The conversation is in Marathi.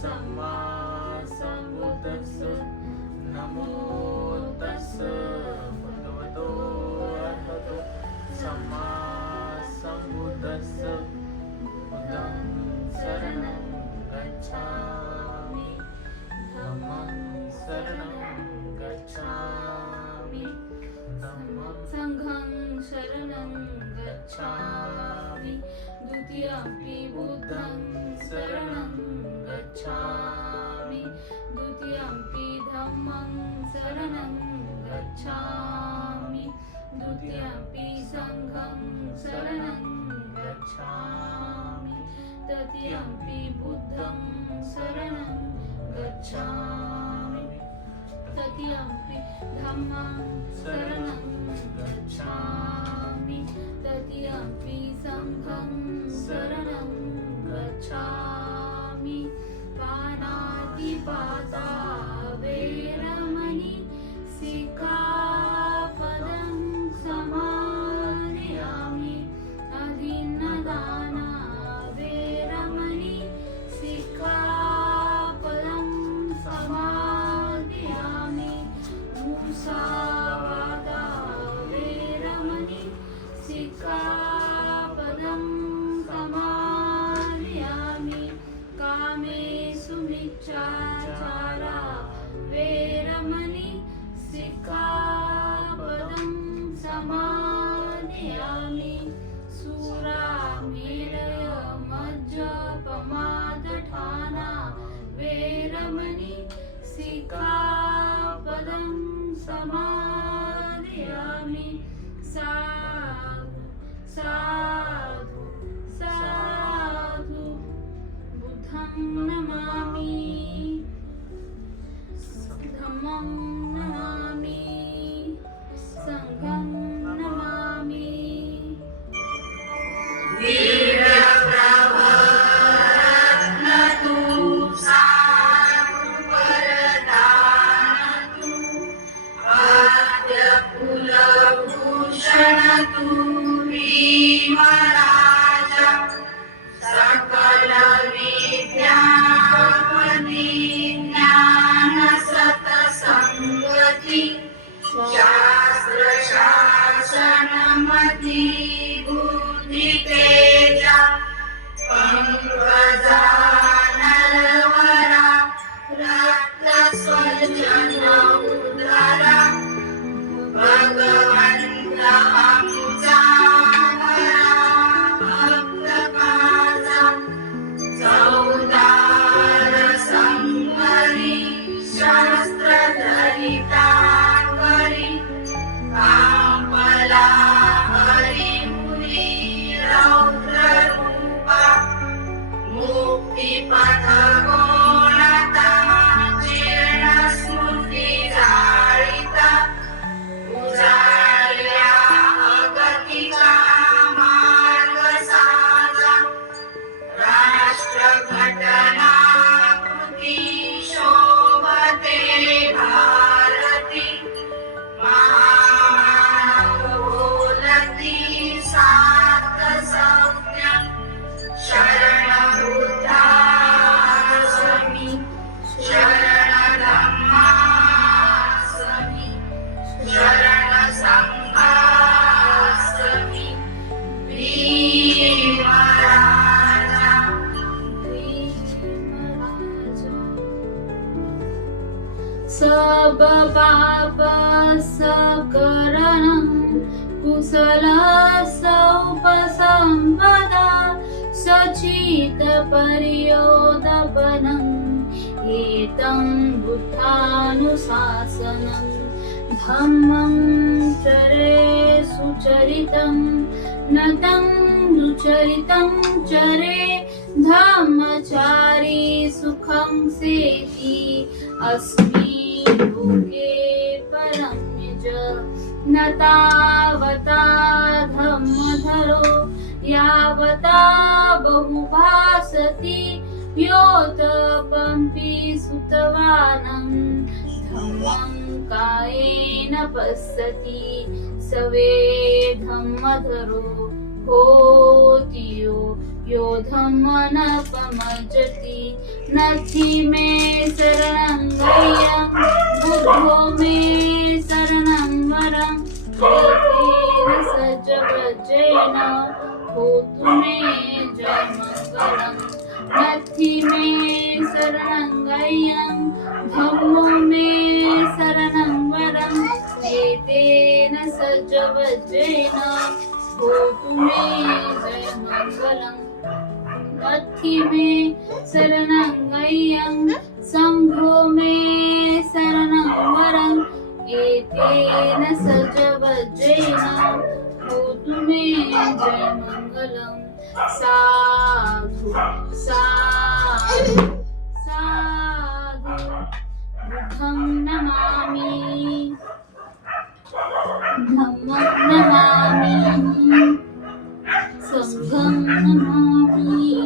सम्मा सम्बुद्धस्स नमो तस्स भगवतो अरहतो सम्मा सम्बुद्धस्स बुद्धं शरणं गच्छामि धम्मं शरणं गच्छामि संघं शरणं गच्छामि द्वितीयंपि बुद्धं शरणं गच्छामि द्वितीयंपि धम्मं शरणं गच्छामि द्वितीयंपि संघं शरणं गच्छामि तृतीयंपि बुद्धं शरणं गच्छामि तृतीयंपि धम्मं शरणं गच्छामि तृतीयंपि संघं शरणं गच्छामि पाणातिपाता वैरमणि सिक्खापदं समादयामि अदीन्नदाना वैरमणि सिक्खापदं समादयामि मुसावादा वैरमणि सिक्खापदं समादयामि कामेषु मिच्छाचारा वैरमणि सिक्खापदं समादयामि सुरामेरय मज्जपमादठाना वैरमणि सिक्खापदं समादयामि साधु साधु साधु बुद्धं नमामि धम्मं नमामि संघं नमामि वीरप्रवरत्नतु साधुवरदानतु आद्यकुलभूषणतु भीमराज सकलविद्यापति ज्ञानसतसङ्गति शास्त्रशासनमति बुद्धितेज पंकजानरवरा रक्तस्वजनोद्धरा भगवन्त अमुजावरा भक्तकाजा चौदार संवरी शस्त्रधरिताकरी कांपला हरिमुनी रौद्ररूपा मुक्तिपथ गोणता जीर्ण स्मृती जाळिता उजाळल्या अगतिका मार्ग साजा राष्ट्रघटना कृती शोभते भारती महामानव बोलती सात संज्ञा शरण बुद्धास्मी शरण धम्मास्मी शरण संघास्मी भीमराजा सब पाप सकरणं कुशल सौपसंपदा सचित परियोदपनम् एतं बुद्धानुशासनं धम्मं चरे सुचरितं नतं दुचरितं चरे धम्मचारी सुखं सेति अस्मि लोके परं निज न तावता धम्मधरो यावता बहुभासति योतपंपि सुतवानं धम्मं कायेन पश्यति सवे धम्मधरो होति यो धम्मनपमजति नथि मे शरणं गय्यं बुद्धो मे शरणं वरं एतेन सजवज्रेण होतु मे जयमङ्गलम् नथि मे शरणं गय्यं धम्मो मे शरणं वरं एतेन सजवज्रेण होतु मे जयमङ्गलम् नथि मे शरणं गय्यं शम्भो मे शरणं वरं एतेन सजवज्रेण होतु मे जयमङ्गलम् साधु साधु साधु बुद्धं नमामि धम्मं नमामि संघं नमामि